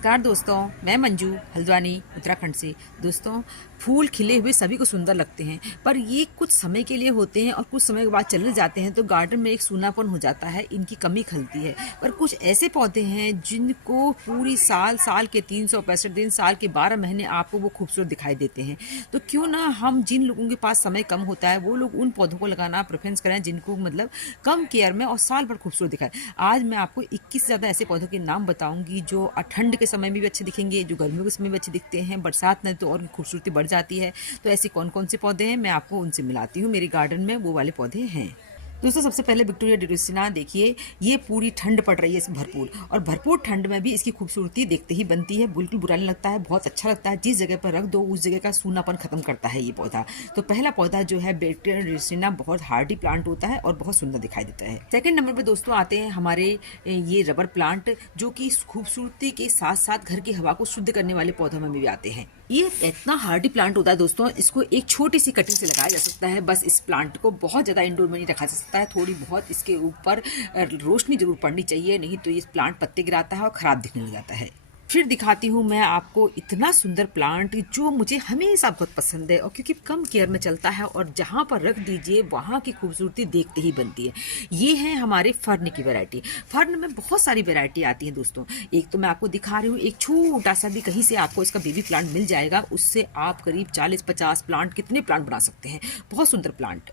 नमस्कार दोस्तों, मैं मंजू हल्द्वानी उत्तराखंड से। दोस्तों, फूल खिले हुए सभी को सुंदर लगते हैं, पर ये कुछ समय के लिए होते हैं और कुछ समय के बाद चले जाते हैं तो गार्डन में एक सूनापन हो जाता है, इनकी कमी खलती है। पर कुछ ऐसे पौधे हैं जिनको पूरी साल के 365 दिन, साल के 12 महीने आपको वो खूबसूरत दिखाई देते हैं। तो क्यों ना हम जिन लोगों के पास समय कम होता है वो लोग उन पौधों को लगाना प्रेफरेंस करें जिनको मतलब कम केयर में और साल भर खूबसूरत दिखाए। आज मैं आपको 21 से ज़्यादा ऐसे पौधों के नाम बताऊंगी जो ठंड के समय में भी अच्छे दिखेंगे, जो गर्मियों के समय में अच्छे दिखते हैं, बरसात में तो और भी खूबसूरती बढ़ जाती है। तो ऐसे कौन कौन से पौधे हैं मैं आपको उनसे मिलाती हूँ। मेरे गार्डन में वो वाले पौधे हैं। दोस्तों, सबसे पहले विक्टोरिया ड्यूरेसिना देखिए, ये पूरी ठंड पड़ रही है इस भरपूर, और भरपूर ठंड में भी इसकी खूबसूरती देखते ही बनती है। बिल्कुल बुरा नहीं लगता है, बहुत अच्छा लगता है। जिस जगह पर रख दो उस जगह का सूनापन खत्म करता है ये पौधा। तो पहला पौधा जो है विक्टोरिया ड्यूरेसिना, बहुत हार्डी प्लांट होता है और बहुत सुंदर दिखाई देता है। सेकंड नंबर पर दोस्तों आते हैं हमारे ये रबर प्लांट, जो कि खूबसूरती के साथ साथ घर की हवा को शुद्ध करने वाले पौधों में भी आते हैं। ये इतना हार्डी प्लांट होता है दोस्तों, इसको एक छोटी सी कटिंग से लगाया जा सकता है। बस इस प्लांट को बहुत ज़्यादा इंडोर में नहीं रखा जा सकता है, थोड़ी बहुत इसके ऊपर रोशनी जरूर पड़नी चाहिए, नहीं तो ये प्लांट पत्ते गिराता है और ख़राब दिखने लग जाता है। फिर दिखाती हूँ मैं आपको इतना सुंदर प्लांट जो मुझे हमेशा बहुत पसंद है, और क्योंकि कम केयर में चलता है और जहाँ पर रख दीजिए वहाँ की खूबसूरती देखते ही बनती है। ये है हमारे फर्न की वैरायटी। फर्न में बहुत सारी वैरायटी आती है दोस्तों। एक तो मैं आपको दिखा रही हूँ, एक छोटा सा भी कहीं से आपको इसका बेबी प्लांट मिल जाएगा, उससे आप करीब 40-50 प्लांट, कितने प्लांट बना सकते हैं। बहुत सुंदर प्लांट।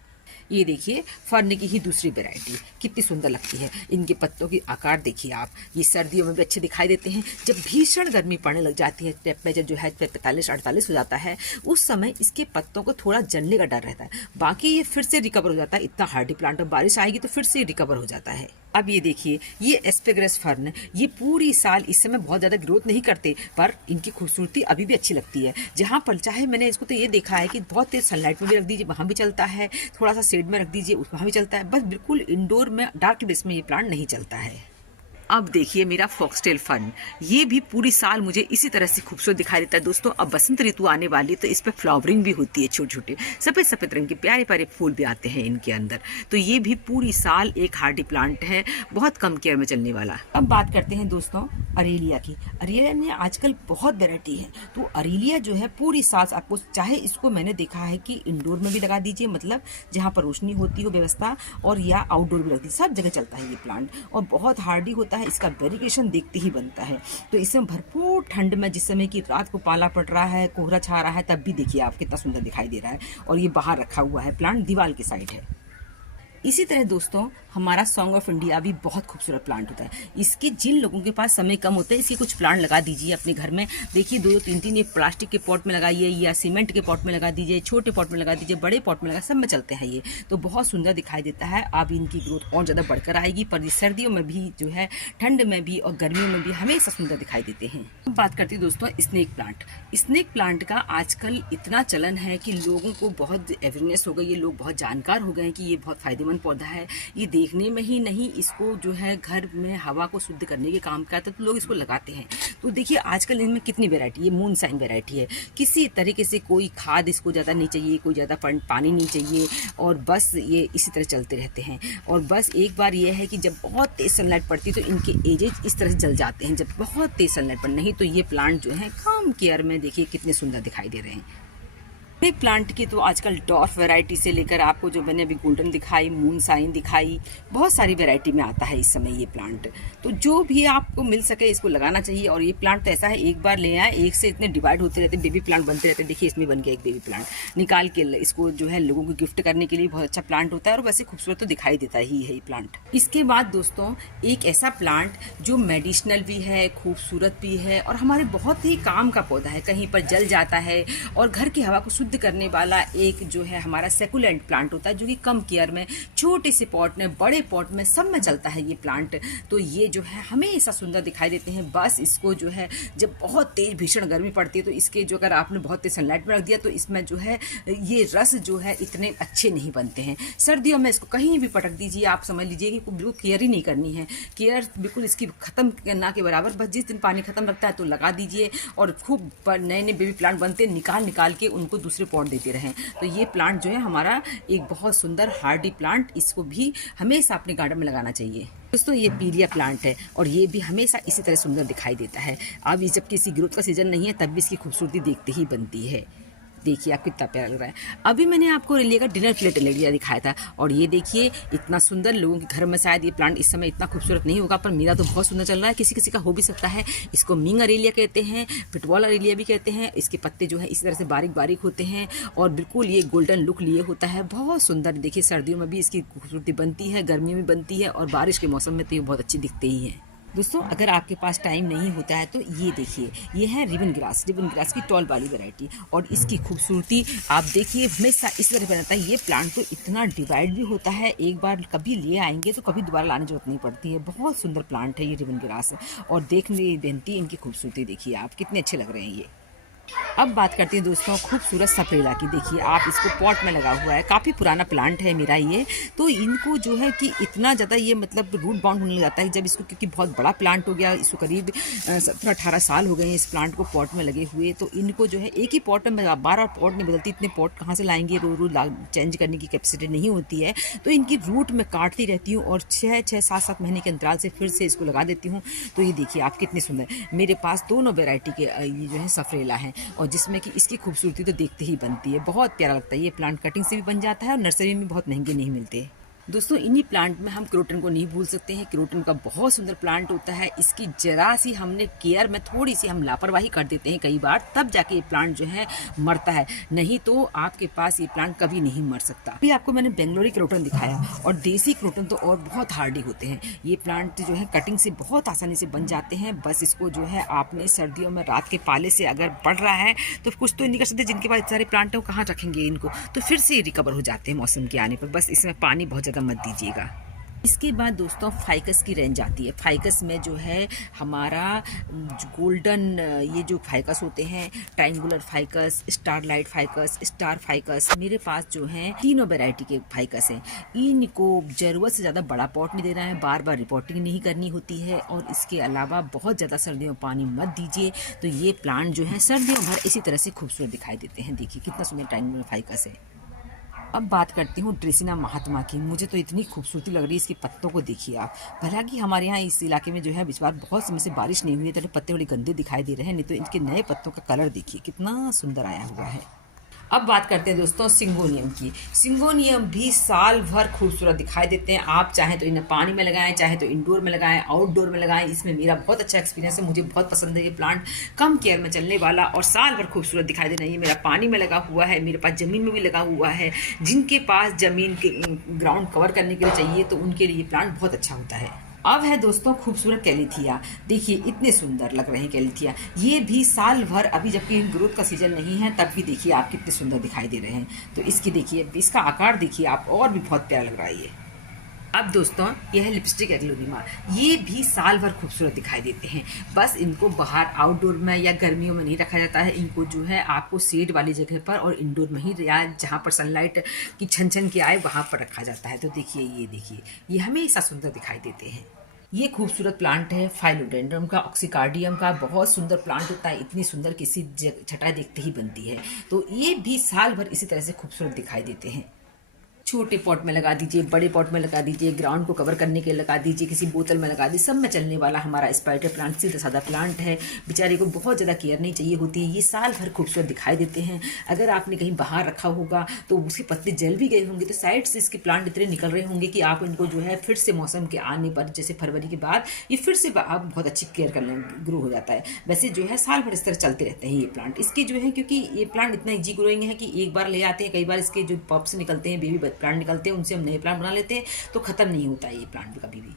ये देखिए फर्न की ही दूसरी वैरायटी, कितनी सुंदर लगती है। इनके पत्तों की आकार देखिए आप। ये सर्दियों में भी अच्छे दिखाई देते हैं। जब भीषण गर्मी पड़ने लग जाती है, टेम्परेचर जो है 45-48 हो जाता है, उस समय इसके पत्तों को थोड़ा जलने का डर रहता है। बाकी ये फिर से रिकवर हो जाता है। इतना हार्डी प्लांट, बारिश आएगी तो फिर से रिकवर हो जाता है। अब ये देखिए, ये एस्पेग्रस फर्न, ये पूरी साल इस समय बहुत ज़्यादा ग्रोथ नहीं करते, पर इनकी खूबसूरती अभी भी अच्छी लगती है। जहाँ पर चाहे, मैंने इसको तो ये देखा है कि बहुत तेज सनलाइट में भी रख दीजिए वहाँ भी चलता है, थोड़ा सा शेड में रख दीजिए वहाँ भी चलता है, बस बिल्कुल इंडोर में डार्क बेस में ये प्लांट नहीं चलता है। अब देखिए मेरा फॉक्सटेल फर्न, ये भी पूरी साल मुझे इसी तरह से खूबसूरत दिखाई देता है दोस्तों। अब बसंत ऋतु आने वाली है तो इस पर फ्लावरिंग भी होती है, छोटे छोटे सफ़ेद सफ़ेद रंग के प्यारे प्यारे फूल भी आते हैं इनके अंदर। तो ये भी पूरी साल एक हार्डी प्लांट है, बहुत कम केयर में चलने वाला। अब बात करते हैं दोस्तों अरेलिया की। अरेलिया में आजकल बहुत वेराइटी है। तो अरेलिया जो है पूरी साल आपको, चाहे इसको मैंने देखा है कि इंडोर में भी लगा दीजिए, मतलब जहाँ पर रोशनी होती हो व्यवस्था, और या आउटडोर भी रख दीजिए, सब जगह चलता है ये प्लांट और बहुत हार्डी होता है। इसका वेरिगेशन देखते ही बनता है। तो इसमें भरपूर ठंड में, जिस समय की रात को पाला पड़ रहा है, कोहरा छा रहा है, तब भी देखिए आप कितना सुंदर दिखाई दे रहा है। और ये बाहर रखा हुआ है प्लांट, दीवार की साइड है। इसी तरह दोस्तों हमारा सॉन्ग ऑफ इंडिया भी बहुत खूबसूरत प्लांट होता है। इसके जिन लोगों के पास समय कम होता है, इसके कुछ प्लांट लगा दीजिए अपने घर में। देखिए 2-2, 3-3 एक प्लास्टिक के पॉट में लगाइए या सीमेंट के पॉट में लगा दीजिए, छोटे पॉट में लगा दीजिए, बड़े पॉट में लगा, सब में चलते हैं ये। तो बहुत सुंदर दिखाई देता है। अब इनकी ग्रोथ और ज़्यादा बढ़कर आएगी, पर सर्दियों में भी जो है, ठंड में भी और गर्मियों में भी हमेशा सुंदर दिखाई देते हैं। अब बात करते हैं दोस्तों स्नेक प्लांट। स्नेक प्लांट का आजकल इतना चलन है कि लोगों को बहुत अवेयरनेस हो गई है, लोग बहुत जानकार हो गए हैं कि ये बहुत फायदेमंद पौधा है। ये देखने में ही नहीं, इसको जो है घर में हवा को शुद्ध करने के काम करता है, तो लोग इसको लगाते हैं। तो देखिए आजकल इनमें कितनी वैरायटी, ये मून साइन वैरायटी है। किसी तरीके से कोई खाद इसको ज़्यादा नहीं चाहिए, कोई ज़्यादा पानी नहीं चाहिए, और बस ये इसी तरह चलते रहते हैं। और बस एक बार ये है कि जब बहुत तेज़ सनलाइट पड़ती है तो इनके एजेज इस तरह से जल जाते हैं, जब बहुत तेज़ सनलाइट पड़, नहीं तो ये प्लांट जो है कम केयर में देखिए कितने सुंदर दिखाई दे रहे हैं। एक प्लांट की तो आजकल डॉर्फ वैरायटी से लेकर आपको जो मैंने अभी गोल्डन दिखाई, मून साइन दिखाई, बहुत सारी वैरायटी में आता है इस समय ये प्लांट। तो जो भी आपको मिल सके इसको लगाना चाहिए। और ये प्लांट तो ऐसा है, एक बार ले आए, एक से इतने डिवाइड होते रहते हैं, बेबी प्लांट बनते रहते हैं। देखिए इसमें बन गया एक बेबी प्लांट, निकाल के इसको जो है लोगों को गिफ्ट करने के लिए बहुत अच्छा प्लांट होता है, और वैसे खूबसूरत तो दिखाई देता ही है ये प्लांट। इसके बाद दोस्तों एक ऐसा प्लांट जो मेडिसिनल भी है, खूबसूरत भी है, और हमारे बहुत ही काम का पौधा है, कहीं पर जल जाता है और घर की हवा को शुद्ध करने वाला एक जो है हमारा सेकुलेंट प्लांट होता है, जो कि कम केयर में, छोटे से पॉट में, बड़े पॉट में, सब में चलता है ये प्लांट। तो ये जो है हमेशा सुंदर दिखाई देते हैं। बस इसको जो है जब बहुत तेज भीषण गर्मी पड़ती है तो इसके जो, अगर आपने बहुत तेज सनलाइट में रख दिया तो इसमें जो है ये रस जो है इतने अच्छे नहीं बनते हैं। सर्दियों में इसको कहीं भी पटक दीजिए, आप समझ लीजिए कि बिल्कुल केयर ही नहीं करनी है, केयर बिल्कुल इसकी खत्म ना के बराबर। बस जिस दिन पानी खत्म लगता है तो लगा दीजिए, और खूब नए नए बेबी प्लांट बनते, निकाल के उनको दूसरे पॉट देते रहें। तो ये प्लांट जो है हमारा एक बहुत सुंदर हार्डी प्लांट, इसको भी हमेशा अपने गार्डन में लगाना चाहिए। दोस्तों ये पीलिया प्लांट है और ये भी हमेशा इसी तरह सुंदर दिखाई देता है। अब ये जब किसी ग्रोथ का सीजन नहीं है तब भी इसकी खूबसूरती देखते ही बनती है। देखिए आप कितना प्यारा लग रहा है। अभी मैंने आपको रिलिया का डिनर प्लेट एलेरिया दिखाया था और ये देखिए इतना सुंदर। लोगों के घर में शायद ये प्लांट इस समय इतना खूबसूरत नहीं होगा, पर मेरा तो बहुत सुंदर चल रहा है। किसी किसी का हो भी सकता है। इसको मिंग अरेलिया कहते हैं, फुटबॉल अरेलिया भी कहते हैं। इसके पत्ते जो है इस तरह से बारीक बारीक होते हैं और बिल्कुल ये गोल्डन लुक लिए होता है, बहुत सुंदर। देखिए सर्दियों में भी इसकी खूबसूरती बनती है, गर्मियों में बनती है और बारिश के मौसम में तो ये बहुत अच्छी दिखते ही हैं। दोस्तों अगर आपके पास टाइम नहीं होता है तो ये देखिए, ये है रिबन ग्रास की टॉल वाली वैरायटी और इसकी खूबसूरती आप देखिए हमेशा इस तरह बनाता है। ये प्लांट तो इतना डिवाइड भी होता है, एक बार कभी ले आएंगे तो कभी दोबारा लाने की जरूरत नहीं पड़ती है। बहुत सुंदर प्लांट है ये रिबन ग्रास और देखने बनती है इनकी खूबसूरती। देखिए आप कितने अच्छे लग रहे हैं ये। अब बात करते हैं दोस्तों खूबसूरत सफरेला की। देखिए आप इसको पॉट में लगा हुआ है, काफ़ी पुराना प्लांट है मेरा ये। तो इनको जो है कि इतना ज़्यादा ये मतलब रूट बाउंड होने लग जाता है जब इसको, क्योंकि बहुत बड़ा प्लांट हो गया। इसको करीब 17-18 साल हो गए हैं इस प्लांट को पॉट में लगे हुए। तो इनको जो है एक ही पॉट में बार बार पॉट नहीं बदलती, इतने पॉट कहाँ से लाएंगे, रोज रोज चेंज करने की कैपेसिटी नहीं होती है। तो इनकी रूट में काटती रहती हूँ और 6-7 महीने के अंतराल से फिर से इसको लगा देती हूँ। तो ये देखिए आप कितने सुंदर। मेरे पास दोनों वेराइटी के ये जो है सफरेला हैं और जिसमें कि इसकी खूबसूरती तो देखते ही बनती है। बहुत प्यारा लगता है। ये प्लांट कटिंग से भी बन जाता है और नर्सरी में बहुत महंगे नहीं मिलते। दोस्तों इन्हीं प्लांट में हम क्रोटन को नहीं भूल सकते हैं। क्रोटन का बहुत सुंदर प्लांट होता है। इसकी जरा सी हमने केयर में थोड़ी सी हम लापरवाही कर देते हैं कई बार, तब जाके ये प्लांट जो है मरता है, नहीं तो आपके पास ये प्लांट कभी नहीं मर सकता। अभी आपको मैंने बेंगलोरी क्रोटन दिखाया और देसी क्रोटन तो और बहुत हार्डी होते हैं। ये प्लांट जो है कटिंग से बहुत आसानी से बन जाते हैं। बस इसको जो है आपने सर्दियों में रात के पाले से अगर पड़ रहा है तो कुछ तो नहीं कर सकते। जिनके पास सारे प्लांट हैं वो कहाँ रखेंगे इनको, तो फिर से रिकवर हो जाते हैं मौसम के आने पर। बस इसमें पानी बहुत ज़्यादा मत दीजिएगा। इसके बाद दोस्तों फाइकस की रेंज आती है। फाइकस में जो है हमारा गोल्डन ये जो फाइकस होते हैं, triangular ficus, starlight ficus, star ficus, मेरे पास जो हैं तीनों वैरायटी के फाइकस हैं। इनको ज़रूरत से ज़्यादा बड़ा पॉट नहीं देना है, बार बार रिपोर्टिंग नहीं करनी होती है और इसके अलावा बहुत ज़्यादा सर्दियों में पानी मत दीजिए। तो ये प्लांट जो है सर्दियों भर इसी तरह से खूबसूरत दिखाई देते हैं। देखिए कितना सुंदर ट्रायंगुलर फाइकस है। अब बात करती हूँ ड्रेसिना महात्मा की। मुझे तो इतनी खूबसूरती लग रही है इसके पत्तों को। देखिए आप, हालांकि हमारे यहाँ इस इलाके में जो है इस बार बहुत समय से बारिश नहीं हुई है तो पत्ते बड़े गंदे दिखाई दे रहे हैं, नहीं तो इनके नए पत्तों का कलर देखिए कितना सुंदर आया हुआ है। अब बात करते हैं दोस्तों सिंगोनियम की। सिंगोनियम भी साल भर खूबसूरत दिखाई देते हैं। आप चाहें तो इन्हें पानी में लगाएं, चाहे तो इंडोर में लगाएं, आउटडोर में लगाएं। इसमें मेरा बहुत अच्छा एक्सपीरियंस है, मुझे बहुत पसंद है ये प्लांट। कम केयर में चलने वाला और साल भर खूबसूरत दिखाई देना। ये मेरा पानी में लगा हुआ है, मेरे पास ज़मीन में भी लगा हुआ है। जिनके पास ज़मीन के ग्राउंड कवर करने के लिए चाहिए तो उनके लिए प्लांट बहुत अच्छा होता है। अब है दोस्तों खूबसूरत कैलिथिया। देखिए इतने सुंदर लग रहे हैं कैलिथिया। ये भी साल भर, अभी जबकि ग्रोथ का सीजन नहीं है तब भी देखिए आप कितने सुंदर दिखाई दे रहे हैं। तो इसकी देखिए, इसका आकार देखिए आप, और भी बहुत प्यारा लग रहा है ये। अब दोस्तों ये है लिपस्टिक एग्लोनिमा। ये भी साल भर खूबसूरत दिखाई देते हैं। बस इनको बाहर आउटडोर में या गर्मियों में नहीं रखा जाता है। इनको जो है आपको शेड वाली जगह पर और इंडोर में ही, या जहाँ पर सनलाइट की छन छन के आए वहाँ पर रखा जाता है। तो देखिए ये देखिए, ये हमेशा सुंदर दिखाई देते हैं। ये खूबसूरत प्लांट है फाइलोडेंड्रम का, ऑक्सीकार्डियम का। बहुत सुंदर प्लांट होता है, इतनी सुंदर किसी छटाई देखते ही बनती है। तो ये भी साल भर इसी तरह से खूबसूरत दिखाई देते हैं। छोटे पॉट में लगा दीजिए, बड़े पॉट में लगा दीजिए, ग्राउंड को कवर करने के लिए लगा दीजिए, किसी बोतल में लगा दीजिए, सब में चलने वाला हमारा स्पाइडर प्लांट सीधा साधा प्लांट है। बेचारे को बहुत ज़्यादा केयर नहीं चाहिए होती है। ये साल भर खूबसूरत दिखाई देते हैं। अगर आपने कहीं बाहर रखा होगा तो उसके पत्ते जल भी गए होंगे तो साइड से इसके प्लांट इतने निकल रहे होंगे कि आप इनको जो है फिर से मौसम के आने पर, जैसे फरवरी के बाद, ये फिर से आप बहुत अच्छी केयर कर लें, ग्रो हो जाता है। वैसे जो है साल भर इस तरह चलते रहते हैं ये प्लांट। इसके जो है, क्योंकि ये प्लांट इतना ईजी ग्रोइंग है कि एक बार ले आते हैं, कई बार इसके जो पप्स निकलते हैं, बेबी प्लांट निकलते हैं, उनसे हम नए प्लांट बना लेते हैं, तो ख़त्म नहीं होता है ये प्लांट कभी भी।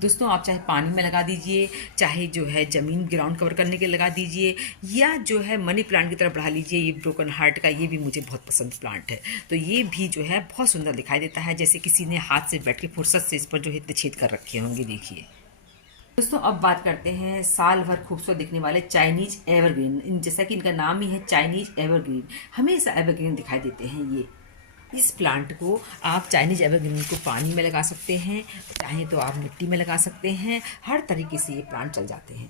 दोस्तों आप चाहे पानी में लगा दीजिए, चाहे जो है ज़मीन ग्राउंड कवर करने के लगा दीजिए, या जो है मनी प्लांट की तरफ बढ़ा लीजिए। ये ब्रोकन हार्ट का, ये भी मुझे बहुत पसंद प्लांट है। तो ये भी जो है बहुत सुंदर दिखाई देता है, जैसे किसी ने हाथ से बैठ के फुर्सत से इस पर जो है इतने छेद कर रखे होंगे। देखिए दोस्तों अब बात करते हैं साल भर खूबसूरत दिखने वाले चाइनीज एवरग्रीन। जैसा कि इनका नाम ही है चाइनीज एवरग्रीन, हमेशा एवरग्रीन दिखाई देते हैं ये। इस प्लांट को आप चाइनीज एवरग्रीन को पानी में लगा सकते हैं, चाहे तो आप मिट्टी में लगा सकते हैं। हर तरीके से ये प्लांट चल जाते हैं।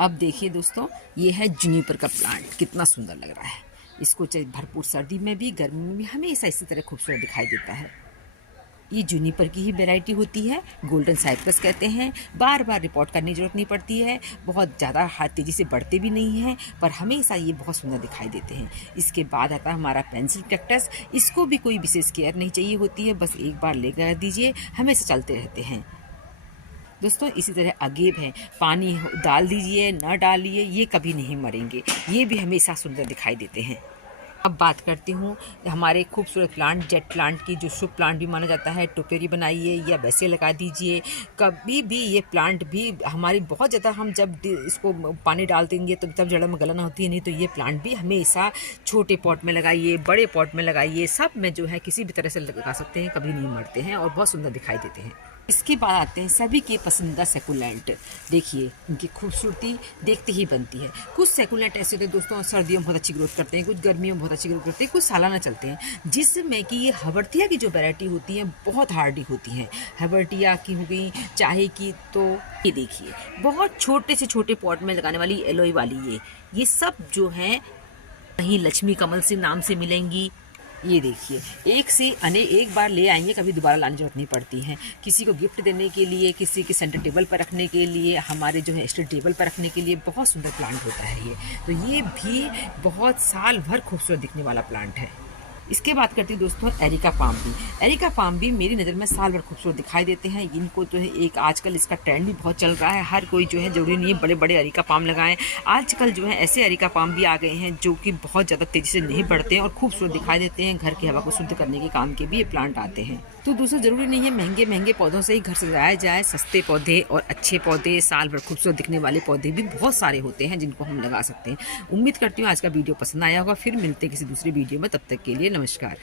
अब देखिए दोस्तों, ये है जुनिपर का प्लांट, कितना सुंदर लग रहा है। इसको चाहे भरपूर सर्दी में भी, गर्मी में भी, हमेशा इसी तरह खूबसूरत दिखाई देता है। ये जूनिपर की ही वैरायटी होती है, गोल्डन साइप्रस कहते हैं। बार बार रिपोर्ट करने की जरूरत नहीं पड़ती है, बहुत ज़्यादा तेज़ी से बढ़ते भी नहीं हैं, पर हमेशा ये बहुत सुंदर दिखाई देते हैं। इसके बाद आता है हमारा पेंसिल कैक्टस। इसको भी कोई विशेष केयर नहीं चाहिए होती है, बस एक बार लेकर दीजिए, हमेशा चलते रहते हैं। दोस्तों इसी तरह अगेव है, पानी डाल दीजिए न डालिए ये कभी नहीं मरेंगे, ये भी हमेशा सुंदर दिखाई देते हैं। अब बात करती हूँ हमारे खूबसूरत प्लांट, जेट प्लांट की, जो शुभ प्लांट भी माना जाता है। टोपेरी बनाइए या वैसे लगा दीजिए, कभी भी ये प्लांट भी हमारी बहुत ज़्यादा, हम जब इसको पानी डाल देंगे तो तब जड़ में गलन होती है, नहीं तो ये प्लांट भी हमेशा छोटे पॉट में लगाइए, बड़े पॉट में लगाइए, सब में जो है किसी भी तरह से लगा सकते हैं, कभी नहीं मरते हैं और बहुत सुंदर दिखाई देते हैं। इसके बाद आते हैं सभी के पसंदीदा सेकुलेंट। देखिए उनकी खूबसूरती देखते ही बनती है। कुछ सेकुलेंट ऐसे होते हैं दोस्तों, सर्दियों में बहुत अच्छी ग्रोथ करते हैं, कुछ गर्मियों में बहुत अच्छी ग्रोथ करते हैं, कुछ सालाना चलते हैं, जिसमें कि ये हर्बेटिया की जो वैरायटी होती है बहुत हार्डी होती हैं। हर्बेटिया की हो गई, चाहे की, तो ये देखिए बहुत छोटे से छोटे पॉट में लगाने वाली एलोई वाली ये सब जो है कहीं लक्ष्मी कमल से नाम से मिलेंगी। ये देखिए एक से एक बार ले आएंगे, कभी दोबारा लाने की जरूरत नहीं पड़ती है। किसी को गिफ्ट देने के लिए, किसी के सेंटर टेबल पर रखने के लिए, हमारे जो है स्टडी टेबल पर रखने के लिए बहुत सुंदर प्लांट होता है ये। तो ये भी बहुत साल भर खूबसूरत दिखने वाला प्लांट है। इसके बात करती हूँ दोस्तों एरिका पाम भी। एरिका पाम भी मेरी नज़र में साल भर खूबसूरत दिखाई देते हैं। इनको जो है एक आजकल इसका ट्रेंड भी बहुत चल रहा है, हर कोई जो है जरूरी नहीं है बड़े बड़े एरिका पाम लगाएं। आजकल जो है ऐसे एरिका पाम भी आ गए हैं जो कि बहुत ज़्यादा तेज़ी से नहीं बढ़ते हैं और खूबसूरत दिखाई देते हैं। घर की हवा को शुद्ध करने के काम के भी ये प्लांट आते हैं। तो दोस्तों ज़रूरी नहीं है महंगे महंगे पौधों से ही घर सजाया जाए, सस्ते पौधे और अच्छे पौधे, साल भर खूबसूरत दिखने वाले पौधे भी बहुत सारे होते हैं जिनको हम लगा सकते हैं। उम्मीद करती हूँ आज का वीडियो पसंद आया होगा। फिर मिलते हैं किसी दूसरी वीडियो में, तब तक के लिए नमस्कार।